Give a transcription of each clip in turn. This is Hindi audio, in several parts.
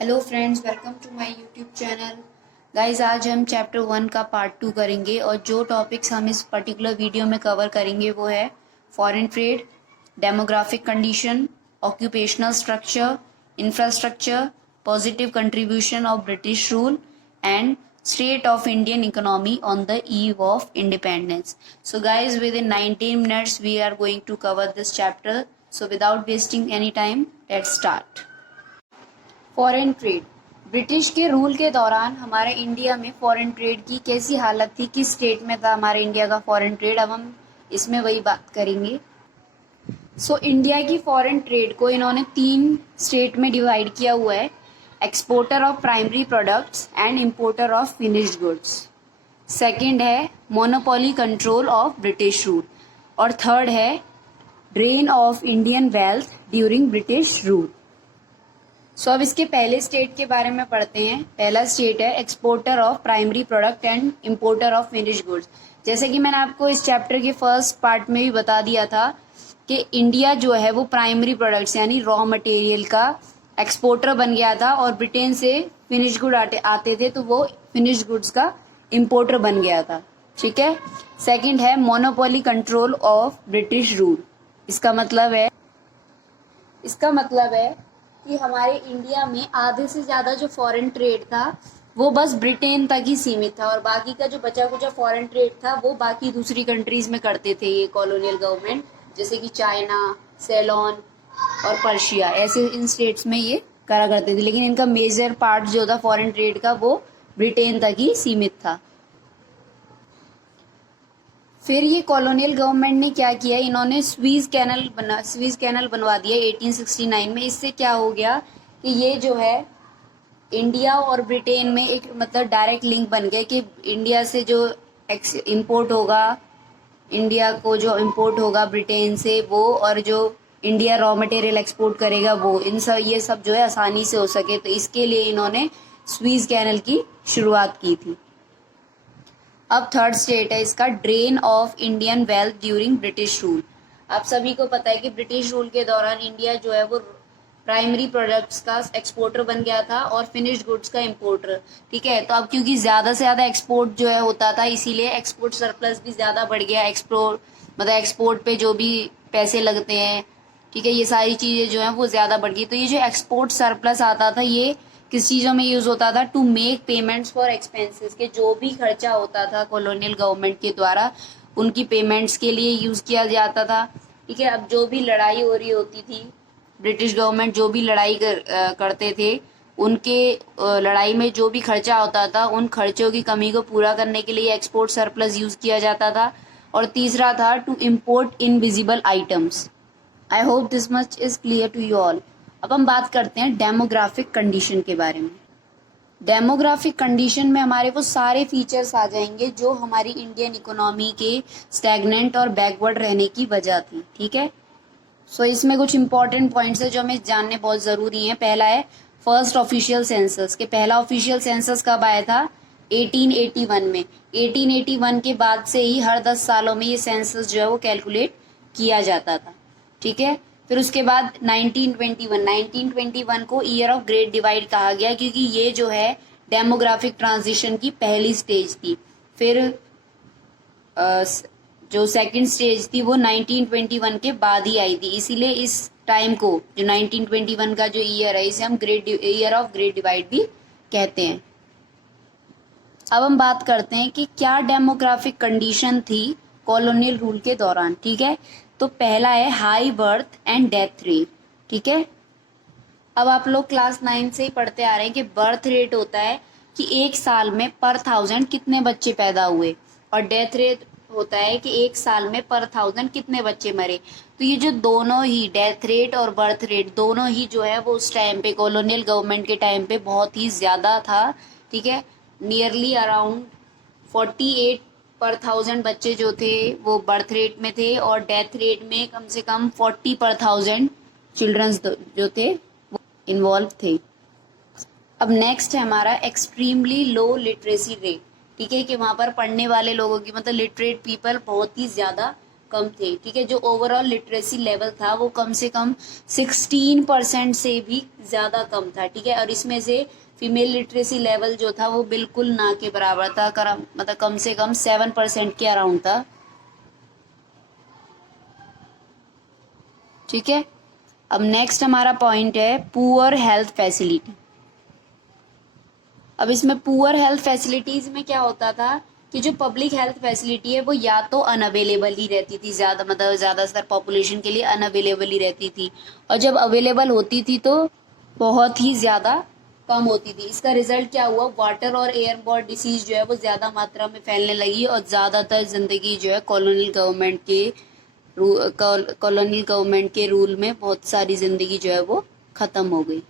Hello friends, welcome to my YouTube channel. Guys, आज हम चैप्टर 1 का पार्ट 2 करेंगे और जो टॉपिक्स हम इस पर्टिकुलर वीडियो में कवर करेंगे वो है foreign trade, demographic condition, occupational structure, infrastructure, positive contribution of British rule and state of Indian economy on the eve of independence. So guys, within 19 minutes we are going to cover this chapter. So without wasting any time, let's start. Foreign trade. British के रूल के दौरान हमारे इंडिया में फॉरेन ट्रेड की कैसी हालत थी, किस स्टेट में था हमारे इंडिया का फॉरेन ट्रेड, अब हम इसमें वही बात करेंगे। इंडिया की फॉरेन ट्रेड को इन्होंने 3 स्टेट में डिवाइड किया हुआ है: exporter of primary products and importer of finished goods. Second है monopoly control of British rule और थर्ड है drain of Indian wealth during British rule. अब इसके पहले स्टेट के बारे में पढ़ते हैं। पहला स्टेट है exporter of primary product and importer of finish goods. जैसे कि मैंने आपको इस चैप्टर के फर्स्ट पार्ट में भी बता दिया था कि इंडिया जो है वो प्राइमरी प्रोडक्ट्स यानी रॉ मटेरियल का एक्सपोर्टर बन गया था और ब्रिटेन से फिनिश गुड आते थे तो वो फिनिश गुड्स का इम्पोर्टर बन गया था। ठीक है। सेकंड है monopoly control of British rule. इसका मतलब है कि हमारे इंडिया में आधे से ज्यादा जो फॉरेन ट्रेड था वो बस ब्रिटेन तक ही सीमित था और बाकी का जो बचा कुचा फॉरेन ट्रेड था वो बाकी दूसरी कंट्रीज में करते थे ये कॉलोनियल गवर्नमेंट, जैसे कि चाइना, सेलोन और पर्शिया, ऐसे इन स्टेट्स में ये करा करते थे। लेकिन इनका मेजर पार्ट जो था फॉरेन ट्रेड का वो ब्रिटेन तक ही सीमित था। फिर ये कॉलोनियल गवर्नमेंट ने क्या किया, इन्होंने स्वीज कैनल बनवा दिया 1869 में। इससे क्या हो गया कि ये जो है इंडिया और ब्रिटेन में एक मतलब डायरेक्ट लिंक बन गया कि इंडिया से जो इंपोर्ट होगा, इंडिया को जो इंपोर्ट होगा ब्रिटेन से वो, और जो इंडिया रॉ मटेरियल एक्सपोर्ट करेगा वो, ये सब जो है आसानी से हो सके, तो इसके लिए इन्होंने स्वीज कैनल की शुरुआत की थी। अब थर्ड स्टेट है इसका drain of Indian wealth during British rule. आप सभी को पता है कि ब्रिटिश रूल के दौरान इंडिया जो है वो प्राइमरी प्रोडक्ट्स का एक्सपोर्टर बन गया था और फिनिश्ड गुड्स का इंपोर्टर। ठीक है। तो अब क्योंकि ज्यादा से ज्यादा एक्सपोर्ट जो है होता था इसीलिए एक्सपोर्ट सरप्लस भी ज्यादा बढ़ गया। एक्सपोर्ट पे जो भी पैसे लगते हैं, ठीक है, ये सारी चीजें जो है वो ज्यादा बढ़ गई। तो ये जो एक्सपोर्ट सरप्लस आता था ये किस चीजों में यूज होता था, to make payments for expenses, के जो भी खर्चा होता था कॉलोनियल गवर्नमेंट के द्वारा उनकी पेमेंट्स के लिए यूज किया जाता था। ठीक है। अब जो भी लड़ाई हो रही होती थी, ब्रिटिश गवर्नमेंट जो भी लड़ाई करते थे, उनके लड़ाई में जो भी खर्चा होता था उन खर्चों की कमी को पूरा करने के लिए एक्सपोर्ट सरप्लस यूज किया जाता था। और तीसरा था to import invisible items. I hope this much is clear to you all. अब हम बात करते हैं डेमोग्राफिक कंडीशन के बारे में। डेमोग्राफिक कंडीशन में हमारे वो सारे फीचर्स आ जाएंगे जो हमारी इंडियन इकोनॉमी के स्टैग्नेंट और बैकवर्ड रहने की वजह थी। ठीक है। इसमें कुछ इंपॉर्टेंट पॉइंट्स है जो हमें जानने बहुत जरूरी हैं। पहला है फर्स्ट ऑफिशियल सेंसस, के पहला ऑफिशियल सेंसस कब आया था, 1881 में। 1881 के बाद से ही हर 10 सालों में ये सेंसस जो है वो कैलकुलेट किया जाता था। ठीक है। फिर उसके बाद 1921 को ईयर ऑफ ग्रेट डिवाइड कहा गया क्योंकि ये जो है डेमोग्राफिक ट्रांजिशन की पहली स्टेज थी। फिर जो सेकंड स्टेज थी वो 1921 के बाद ही आई थी, इसीलिए इस टाइम को जो 1921 का जो ईयर है इसे हम ईयर ऑफ ग्रेट डिवाइड भी कहते हैं। अब हम बात करते हैं कि क्या डेमोग्राफिक कंडीशन थी कॉलोनियल रूल के दौरान। ठीक है। तो पहला है high birth and death rate. ठीक है। अब आप लोग क्लास 9 से ही पढ़ते आ रहे हैं कि बर्थ रेट होता है कि एक साल में पर 1000 कितने बच्चे पैदा हुए, और डेथ रेट होता है कि एक साल में पर 1000 कितने बच्चे मरे। तो ये जो दोनों ही डेथ रेट और बर्थ रेट दोनों ही जो है वो उस टाइम पे कॉलोनियल गवर्नमेंट के टाइम पे बहुत ही ज्यादा था। ठीक है। नियरली अराउंड 48 पर 1000 बच्चे जो थे वो बर्थ रेट में थे और डेथ रेट में कम से कम 40 पर 1000 चिल्ड्रंस जो थे वो इन्वॉल्व थे। अब नेक्स्ट है हमारा एक्सट्रीमली लो लिटरेसी रेट। ठीक है, कि वहां पर पढ़ने वाले लोगों की मतलब लिटरेट पीपल बहुत ही ज्यादा कम थे, ठीक है। जो ओवरऑल लिटरेसी लेवल था वो कम से कम 16% से भी ज़्यादा कम था, ठीक है। और इसमें से फीमेल लिटरेसी लेवल जो था वो बिल्कुल ना के बराबर था, मतलब कम से कम 7% के अराउंड था, ठीक है। अब नेक्स्ट हमारा पॉइंट है पुअर हेल्थ फैसिलिटी। अब इसमें पुअर हेल्थ फैसिलिटीज में क्या होता था कि जो पब्लिक हेल्थ फैसिलिटी है वो या तो अनअवेलेबल ही रहती थी, ज़्यादा मतलब ज़्यादातर पॉपुलेशन के लिए अनअवेलेबल ही रहती थी, और जब अवेलेबल होती थी तो बहुत ही ज़्यादा कम होती थी। इसका रिजल्ट क्या हुआ, वाटर और एयरबॉर्न डिसीज जो है वो ज़्यादा मात्रा में फैलने लगी और ज़्यादातर जिंदगी जो है कॉलोनियल गवर्नमेंट के रूल में बहुत सारी जिंदगी जो है वो खत्म हो गई।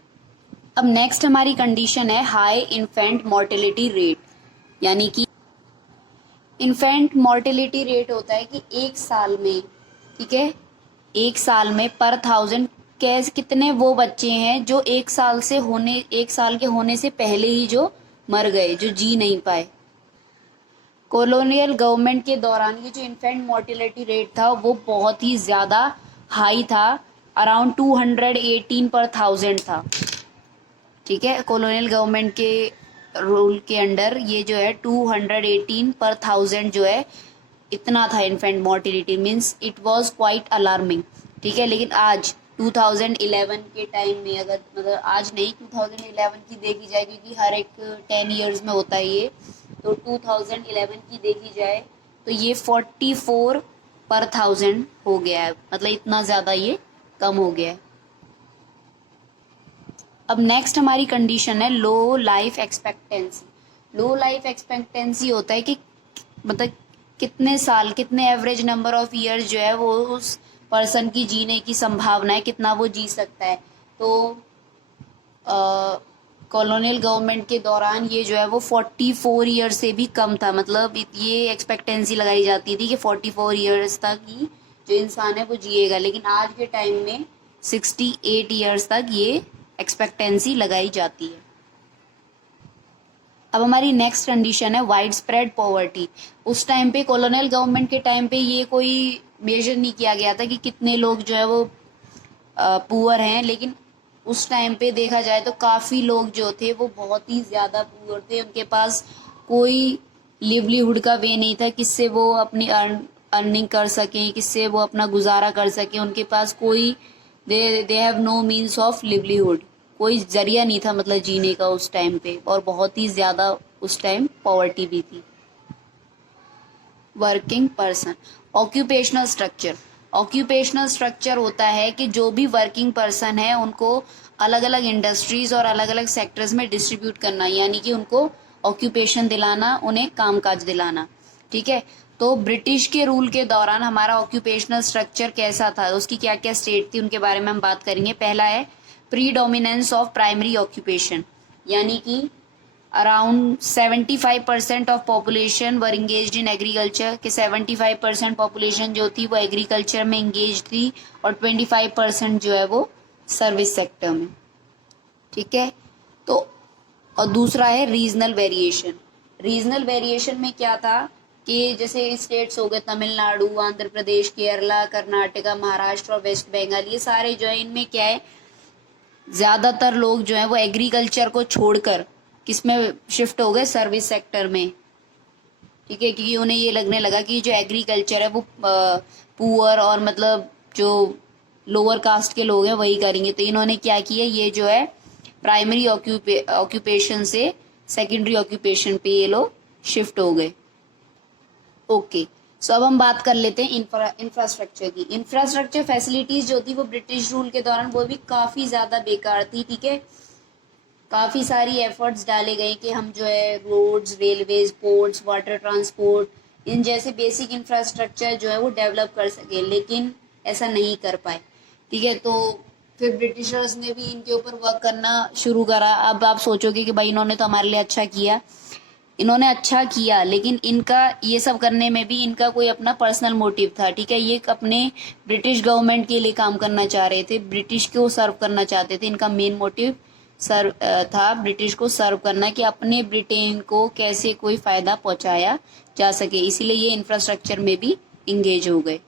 अब नेक्स्ट हमारी कंडीशन है हाई इन्फेंट मोर्टेलिटी रेट, यानी कि इन्फेंट मोर्टेलिटी रेट होता है कि एक साल में, ठीक है, एक साल में पर 1000 कितने वो बच्चे हैं जो एक साल के होने से पहले ही जो मर गए, जो जी नहीं पाए। कॉलोनियल गवर्नमेंट के दौरान ये जो इन्फेंट मोर्टेलिटी रेट था वो बहुत ही ज़्यादा हाई था, अराउंड 218 पर 1000 था, ठीक है। कॉलोनियल गवर्नमेंट के रूल के अंडर ये जो है 218 पर 1000 जो है इतना था infant mortality, means it was quite alarming, ठीक है। लेकिन आज 2011 के टाइम में, अगर मतलब आज नहीं 2011 की देखी जाए, क्योंकि हर एक 10 ईयर्स में होता है ये, तो 2011 की देखी जाए तो ये 44 पर 1000 हो गया है, मतलब इतना ज़्यादा ये कम हो गया है। अब नेक्स्ट हमारी कंडीशन है लो लाइफ एक्सपेक्टेंसी। लो लाइफ एक्सपेक्टेंसी होता है कि मतलब कितने एवरेज नंबर ऑफ ईयर्स जो है वो उस पर्सन की जीने की संभावना है, कितना वो जी सकता है। तो कॉलोनियल गवर्नमेंट के दौरान ये जो है वो 44 ईयर्स से भी कम था, मतलब ये एक्सपेक्टेंसी लगाई जाती थी कि 44 ईयर्स तक ही जो इंसान है वो जिएगा, लेकिन आज के टाइम में 68 ईयर्स तक ये एक्सपेक्टेंसी लगाई जाती है। अब हमारी नेक्स्ट कंडीशन है वाइड स्प्रेड पॉवर्टी। उस टाइम पे कॉलोनियल गवर्नमेंट के टाइम पे ये कोई मेजर नहीं किया गया था कि कितने लोग जो है वो पुअर हैं, लेकिन उस टाइम पे देखा जाए तो काफ़ी लोग जो थे वो बहुत ही ज़्यादा पुअर थे, उनके पास कोई लिवलीहुड का वे नहीं था किससे वो अपनी अर्निंग कर सकें, किससे वो अपना गुजारा कर सकें, उनके पास कोई they have no means of livelihood, कोई जरिया नहीं था मतलब जीने का उस टाइम पे, और बहुत ही ज़्यादा उस टाइम पॉवर्टी भी थी। Working person, occupational structure. Occupational structure होता है कि जो भी वर्किंग पर्सन है उनको अलग अलग इंडस्ट्रीज और अलग अलग सेक्टर्स में डिस्ट्रीब्यूट करना, यानी कि उनको ऑक्यूपेशन दिलाना, उन्हें कामकाज दिलाना, ठीक है। तो ब्रिटिश के रूल के दौरान हमारा ऑक्यूपेशनल स्ट्रक्चर कैसा था, उसकी क्या क्या स्टेट थी, उनके बारे में हम बात करेंगे। पहला है प्रीडोमिनेंस ऑफ प्राइमरी ऑक्यूपेशन, यानी कि around 75% of population were engaged in agriculture, के 75% पॉपुलेशन जो थी वो एग्रीकल्चर में इंगेज थी, और 25% जो है वो सर्विस सेक्टर में, ठीक है। तो और दूसरा है रीजनल वेरिएशन। रीजनल वेरिएशन में क्या था कि जैसे स्टेट्स हो गए तमिलनाडु, आंध्र प्रदेश, केरला, कर्नाटका, महाराष्ट्र और वेस्ट बंगाल, ये सारे जो है इनमें क्या है, ज़्यादातर लोग जो है वो एग्रीकल्चर को छोड़कर किसमें शिफ्ट हो गए, सर्विस सेक्टर में, ठीक है। क्योंकि उन्हें ये लगने लगा कि जो एग्रीकल्चर है वो पुअर और मतलब जो लोअर कास्ट के लोग हैं वही करेंगे, तो इन्होंने क्या किया, ये जो है प्राइमरी ऑक्यूपेशन से सेकेंडरी ऑक्यूपेशन पे ये लोग शिफ्ट हो गए। ओके, सो अब हम बात कर लेते हैं इंफ्रास्ट्रक्चर की। इंफ्रास्ट्रक्चर फैसिलिटीज जो थी वो ब्रिटिश रूल के दौरान वो भी काफ़ी ज़्यादा बेकार थी, ठीक है। काफ़ी सारी एफर्ट्स डाले गए कि हम जो है roads, railways, ports, water transport, इन जैसे बेसिक इंफ्रास्ट्रक्चर जो है वो डेवलप कर सके, लेकिन ऐसा नहीं कर पाए, ठीक है। तो फिर ब्रिटिशर्स ने भी इनके ऊपर वर्क करना शुरू करा। अब आप सोचोगे कि भाई इन्होंने तो हमारे लिए अच्छा किया, इन्होंने अच्छा किया, लेकिन इनका ये सब करने में भी इनका कोई अपना पर्सनल मोटिव था, ठीक है। ये अपने ब्रिटिश गवर्नमेंट के लिए काम करना चाह रहे थे, ब्रिटिश को सर्व करना चाहते थे, इनका मेन मोटिव था ब्रिटिश को सर्व करना, कि अपने ब्रिटेन को कैसे कोई फ़ायदा पहुंचाया जा सके, इसीलिए ये इंफ्रास्ट्रक्चर में भी इंगेज हो गए।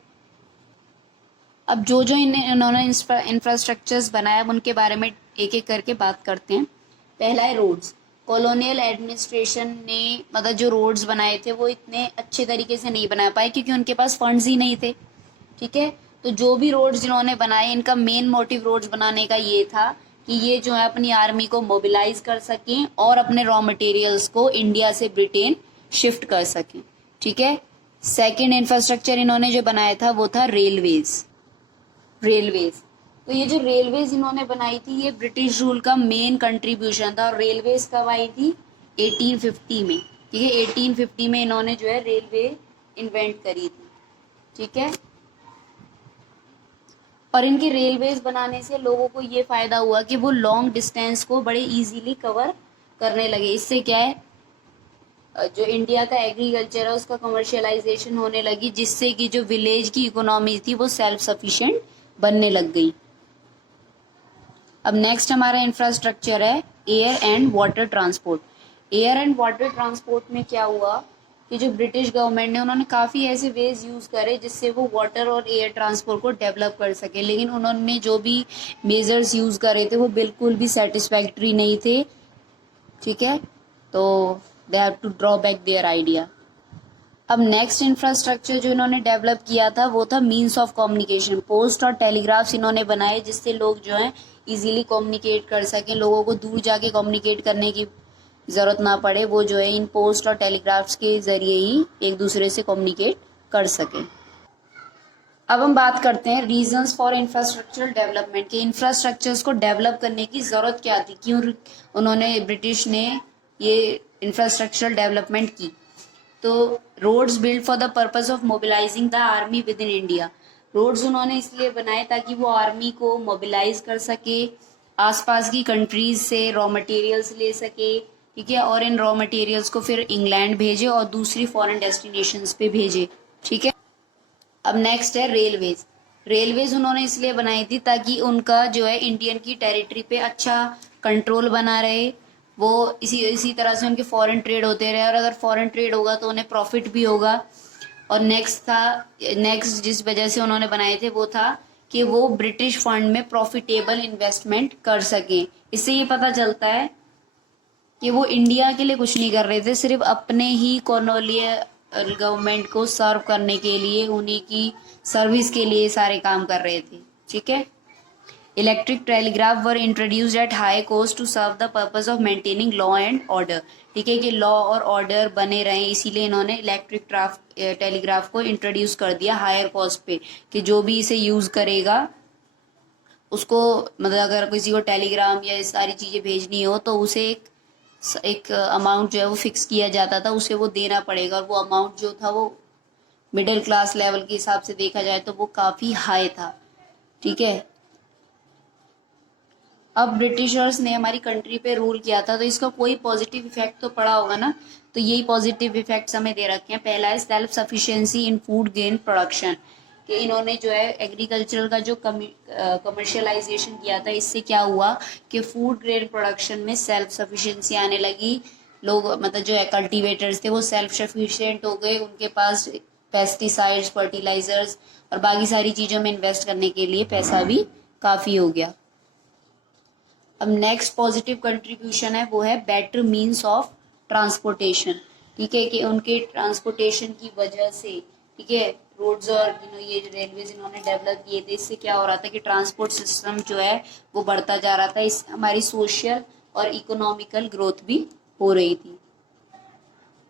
अब जो जो इन्होंने इंफ्रास्ट्रक्चर्स बनाया अब उनके बारे में एक एक करके बात करते हैं। पहला है रोड्स। कॉलोनियल एडमिनिस्ट्रेशन ने मतलब जो रोड्स बनाए थे वो इतने अच्छे तरीके से नहीं बना पाए क्योंकि उनके पास फंड्स ही नहीं थे। ठीक है, तो जो भी रोड्स जिन्होंने बनाए इनका मेन मोटिव रोड्स बनाने का ये था कि ये जो है अपनी आर्मी को मोबिलाइज कर सकें और अपने रॉ मटेरियल्स को इंडिया से ब्रिटेन शिफ्ट कर सकें। ठीक है, सेकंड इंफ्रास्ट्रक्चर इन्होंने जो बनाया था वो था रेलवेज। तो ये जो रेलवेज इन्होंने बनाई थी ये ब्रिटिश रूल का मेन कंट्रीब्यूशन था। और रेलवेज कब आई थी? 1850 में। ठीक है, 1850 में इन्होंने जो है रेलवे इन्वेंट करी थी। ठीक है, और इनके रेलवेज बनाने से लोगों को ये फायदा हुआ कि वो लॉन्ग डिस्टेंस को बड़े इजीली कवर करने लगे। इससे क्या है, जो इंडिया का एग्रीकल्चर है उसका कमर्शियलाइजेशन होने लगी, जिससे कि जो विलेज की इकोनॉमी थी वो सेल्फ सफिशिएंट बनने लग गई। अब नेक्स्ट हमारा इंफ्रास्ट्रक्चर है air and water transport. Air and water transport में क्या हुआ कि जो ब्रिटिश गवर्नमेंट ने उन्होंने काफ़ी ऐसे वेज यूज़ करे जिससे वो वाटर और एयर ट्रांसपोर्ट को डेवलप कर सके, लेकिन उन्होंने जो भी मेजर्स यूज़ करे थे वो बिल्कुल भी सेटिस्फैक्ट्री नहीं थे। ठीक है, तो they have to draw back their idea. अब नेक्स्ट इंफ्रास्ट्रक्चर जो इन्होंने डेवलप किया था वो था मीन्स ऑफ कम्युनिकेशन। पोस्ट और टेलीग्राफ्स इन्होंने बनाए जिससे लोग जो हैं इजीली कम्युनिकेट कर सकें, लोगों को दूर जाके कम्युनिकेट करने की ज़रूरत ना पड़े, वो जो है इन पोस्ट और टेलीग्राफ्स के ज़रिए ही एक दूसरे से कम्युनिकेट कर सकें। अब हम बात करते हैं रीजंस फॉर इंफ्रास्ट्रक्चरल डेवलपमेंट के। इंफ्रास्ट्रक्चर्स को डेवलप करने की ज़रूरत क्या थी, क्यों उन्होंने ब्रिटिश ने ये इंफ्रास्ट्रक्चरल डेवलपमेंट की। तो roads build for the purpose of mobilising the army with in India. Roads उन्होंने इसलिए बनाए ताकि वो आर्मी को मोबिलाइज कर सके, आसपास की कंट्रीज से रॉ मटेरियल्स ले सके। ठीक है, और इन रॉ मटेरियल्स को फिर इंग्लैंड भेजे और दूसरी फॉरेन डेस्टिनेशंस पे भेजे। ठीक है, अब नेक्स्ट है रेलवेज। रेलवेज उन्होंने इसलिए बनाई थी ताकि उनका जो है इंडियन की टेरिटरी पे अच्छा कंट्रोल बना रहे, वो इसी इसी तरह से उनके फॉरेन ट्रेड होते रहे, और अगर फॉरेन ट्रेड होगा तो उन्हें प्रॉफिट भी होगा। और नेक्स्ट जिस वजह से उन्होंने बनाए थे वो था कि वो ब्रिटिश फंड में प्रॉफिटेबल इन्वेस्टमेंट कर सकें। इससे ये पता चलता है कि वो इंडिया के लिए कुछ नहीं कर रहे थे, सिर्फ अपने ही कॉलोनियल गवर्नमेंट को सर्व करने के लिए, उन्हीं की सर्विस के लिए सारे काम कर रहे थे। ठीक है, electric telegraph were introduced at high cost to serve the purpose of maintaining law and order. ठीक है, कि लॉ और ऑर्डर बने रहें इसीलिए इन्होंने इलेक्ट्रिक टेलीग्राफ को इंट्रोड्यूस कर दिया हायर कॉस्ट पे, कि जो भी इसे यूज करेगा उसको मतलब अगर किसी को टेलीग्राम या ये सारी चीज़ें भेजनी हो तो उसे एक अमाउंट जो है वो फिक्स किया जाता था, उसे वो देना पड़ेगा। और वो अमाउंट जो था वो मिडिल क्लास लेवल के हिसाब से देखा जाए तो वो काफ़ी हाई था। ठीक है, अब ब्रिटिशर्स ने हमारी कंट्री पे रूल किया था तो इसका कोई पॉजिटिव इफेक्ट तो पड़ा होगा ना, तो यही पॉजिटिव इफेक्ट्स हमें दे रखे हैं। पहला है सेल्फ सफिशिएंसी इन फूड गेन प्रोडक्शन, कि इन्होंने जो है एग्रीकल्चर का जो कमर्शियलाइजेशन किया था, इससे क्या हुआ कि फूड ग्रेन प्रोडक्शन में सेल्फ सफिशिएंसी आने लगी। लोग मतलब जो है कल्टिवेटर्स थे वो सेल्फ सफिशिएंट हो गए, उनके पास पेस्टिसाइड्स, फर्टिलाइजर्स और बाकी सारी चीज़ों में इन्वेस्ट करने के लिए पैसा भी काफ़ी हो गया। अब नेक्स्ट पॉजिटिव कंट्रीब्यूशन है वो है बेटर मीन्स ऑफ ट्रांसपोर्टेशन। ठीक है, कि उनके ट्रांसपोर्टेशन की वजह से, ठीक है, रोड्स और ये रेलवेज इन्होंने डेवलप किए थे, इससे क्या हो रहा था कि ट्रांसपोर्ट सिस्टम जो है वो बढ़ता जा रहा था, इस हमारी सोशल और इकोनॉमिकल ग्रोथ भी हो रही थी।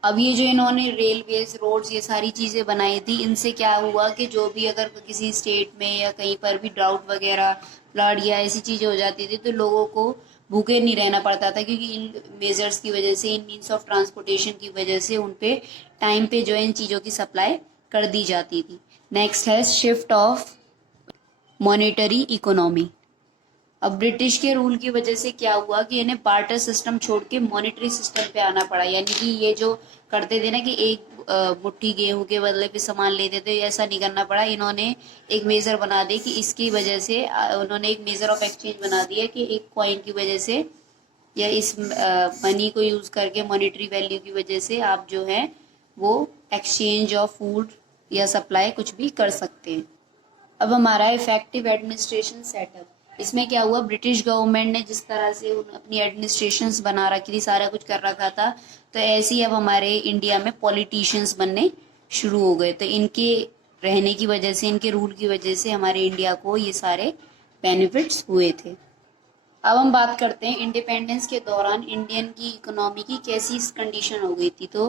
अब ये जो इन्होंने रेलवेज, रोड्स, ये सारी चीज़ें बनाई थी, इनसे क्या हुआ कि जो भी अगर किसी स्टेट में या कहीं पर भी ड्राउट वगैरह, फ्लड या ऐसी चीज़ें हो जाती थी तो लोगों को भूखे नहीं रहना पड़ता था, क्योंकि इन मेजर्स की वजह से, इन मीन्स ऑफ ट्रांसपोर्टेशन की वजह से उन पे टाइम पे जो है इन चीज़ों की सप्लाई कर दी जाती थी। नेक्स्ट है शिफ्ट ऑफ मॉनेटरी इकोनॉमी। अब ब्रिटिश के रूल की वजह से क्या हुआ कि इन्हें बार्टर सिस्टम छोड़ के मॉनेटरी सिस्टम पे आना पड़ा, यानी कि ये जो करते थे ना कि एक मुट्ठी गेहूं के बदले पे सामान लेते थे, ऐसा नहीं करना पड़ा। इन्होंने एक मेजर बना दिया कि इसकी वजह से उन्होंने एक मेजर ऑफ एक्सचेंज बना दिया कि एक कॉइन की वजह से या इस मनी को यूज करके, मॉनेटरी वैल्यू की वजह से आप जो है वो एक्सचेंज ऑफ फूड या सप्लाई कुछ भी कर सकते हैं। अब हमारा इफेक्टिव एडमिनिस्ट्रेशन सेटअप, इसमें क्या हुआ, ब्रिटिश गवर्नमेंट ने जिस तरह से अपनी एडमिनिस्ट्रेशंस बना रखी थी, सारा कुछ कर रखा था, तो ऐसे ही अब हमारे इंडिया में पॉलिटिशियंस बनने शुरू हो गए। तो इनके रहने की वजह से, इनके रूल की वजह से हमारे इंडिया को ये सारे बेनिफिट्स हुए थे। अब हम बात करते हैं इंडिपेंडेंस के दौरान इंडियन की इकोनॉमी की कैसी कंडीशन हो गई थी। तो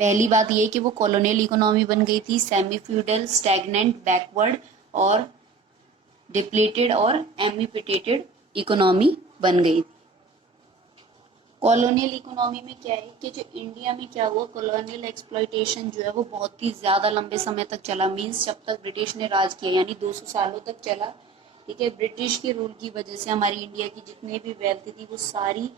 पहली बात ये कि वो कॉलोनियल इकोनॉमी बन गई थी, सेमी फ्यूडल, स्टैग्नेंट, बैकवर्ड और डिप्लीटेड और एमिपिटेटेड इकोनॉमी बन गई थी। कॉलोनियल इकोनॉमी में क्या है कि जो इंडिया में क्या हुआ, कॉलोनियल एक्सप्लॉयटेशन जो है वो बहुत ही ज़्यादा लंबे समय तक चला, मीन्स जब तक ब्रिटिश ने राज किया, यानी 200 सालों तक चला। ठीक है, ब्रिटिश के रूल की वजह से हमारी इंडिया की जितने भी वेल्थ थी वो सारी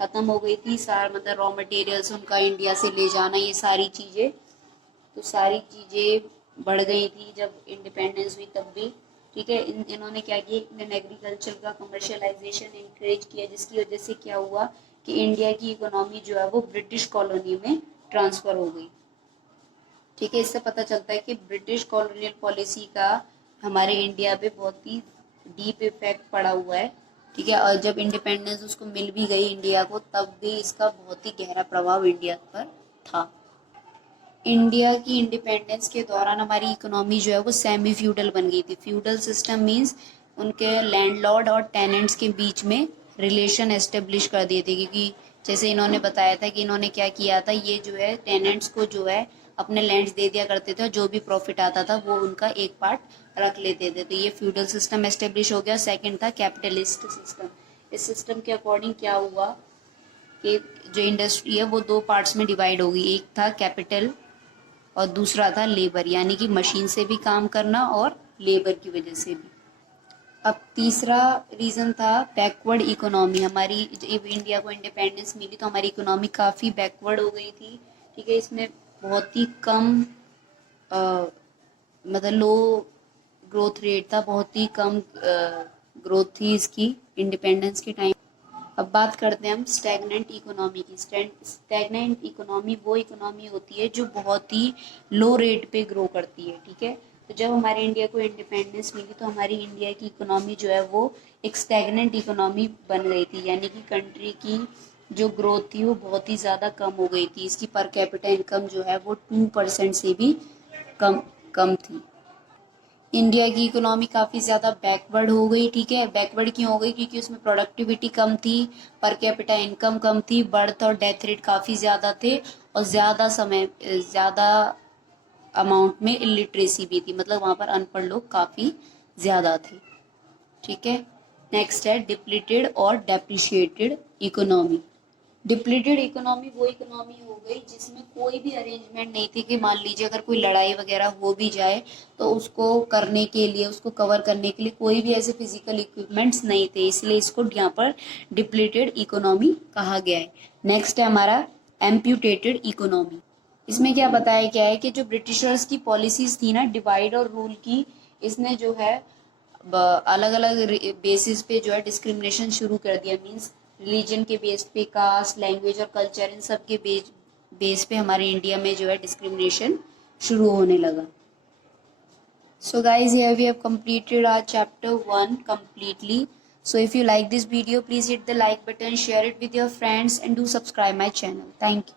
खत्म हो गई थी, सारा मतलब रॉ मटेरियल्स उनका इंडिया से ले जाना, ये सारी चीज़ें, तो सारी चीज़ें बढ़ गई थी जब इंडिपेंडेंस हुई तब भी। ठीक है, इन्होंने क्या किया, इंडियन एग्रीकल्चर का कमर्शियलाइजेशन इंकरेज किया, जिसकी वजह से क्या हुआ कि इंडिया की इकोनॉमी जो है वो ब्रिटिश कॉलोनी में ट्रांसफ़र हो गई। ठीक है, इससे पता चलता है कि ब्रिटिश कॉलोनियल पॉलिसी का हमारे इंडिया पे बहुत ही डीप इफेक्ट पड़ा हुआ है। ठीक है, और जब इंडिपेंडेंस उसको मिल भी गई इंडिया को, तब भी इसका बहुत ही गहरा प्रभाव इंडिया पर था। इंडिया की इंडिपेंडेंस के दौरान हमारी इकोनॉमी जो है वो सेमी फ्यूडल बन गई थी। फ्यूडल सिस्टम मींस उनके लैंडलॉर्ड और टेनेंट्स के बीच में रिलेशन एस्टेब्लिश कर दिए थे, क्योंकि जैसे इन्होंने बताया था कि इन्होंने क्या किया था, ये जो है टेनेंट्स को जो है अपने लैंड्स दे दिया करते थे, और जो भी प्रॉफिट आता था वो उनका एक पार्ट रख लेते थे। तो ये फ्यूडल सिस्टम एस्टेब्लिश हो गया। सेकेंड था कैपिटलिस्ट सिस्टम। इस सिस्टम के अकॉर्डिंग क्या हुआ कि जो इंडस्ट्री है वो दो पार्ट्स में डिवाइड हो गई, एक था कैपिटल और दूसरा था लेबर, यानी कि मशीन से भी काम करना और लेबर की वजह से भी। अब तीसरा रीज़न था बैकवर्ड इकोनॉमी। हमारी जब इंडिया को इंडिपेंडेंस मिली तो हमारी इकोनॉमी काफ़ी बैकवर्ड हो गई थी। ठीक है, इसमें बहुत ही कम मतलब लो ग्रोथ रेट था, बहुत ही कम ग्रोथ थी इसकी इंडिपेंडेंस के टाइम। अब बात करते हैं हम स्टैग्नेंट इकोनॉमी की। स्टैग्नेंट इकोनॉमी वो इकोनॉमी होती है जो बहुत ही लो रेट पे ग्रो करती है। ठीक है, तो जब हमारे इंडिया को इंडिपेंडेंस मिली तो हमारी इंडिया की इकोनॉमी जो है वो एक स्टैग्नेंट इकोनॉमी बन गई थी, यानी कि कंट्री की जो ग्रोथ थी वो बहुत ही ज़्यादा कम हो गई थी। इसकी पर कैपिटा इनकम जो है वो 2% से भी कम कम थी। इंडिया की इकोनॉमी काफ़ी ज़्यादा बैकवर्ड हो गई। ठीक है, बैकवर्ड क्यों हो गई, क्योंकि उसमें प्रोडक्टिविटी कम थी, पर कैपिटा इनकम कम थी, बर्थ और डेथ रेट काफ़ी ज़्यादा थे, और ज़्यादा अमाउंट में इलिटरेसी भी थी, मतलब वहाँ पर अनपढ़ लोग काफ़ी ज़्यादा थे। ठीक है, नेक्स्ट है डिप्लीटेड और डेप्रिशिएटेड इकोनॉमी। डिप्लीटेड इकोनॉमी वो इकोनॉमी हो गई जिसमें कोई भी अरेंजमेंट नहीं थी, कि मान लीजिए अगर कोई लड़ाई वगैरह हो भी जाए तो उसको करने के लिए, उसको कवर करने के लिए कोई भी ऐसे फिजिकल इक्विपमेंट्स नहीं थे, इसलिए इसको यहाँ पर डिप्लीटेड इकोनॉमी कहा गया है। नेक्स्ट है हमारा एम्प्यूटेटेड इकोनॉमी। इसमें क्या बताया गया है कि जो ब्रिटिशर्स की पॉलिसीज थी ना, डिवाइड और रूल की, इसने जो है अलग अलग बेसिस पे जो है डिस्क्रिमिनेशन शुरू कर दिया। मींस रिलीजन के बेस पे, कास्ट, लैंग्वेज और कल्चर, इन सब के बेस पे हमारे इंडिया में जो है डिस्क्रिमिनेशन शुरू होने लगा। So guys, here we have completed our chapter 1 completely. So if you like this video, please hit the like button, share it with your friends and do subscribe my channel. Thank you.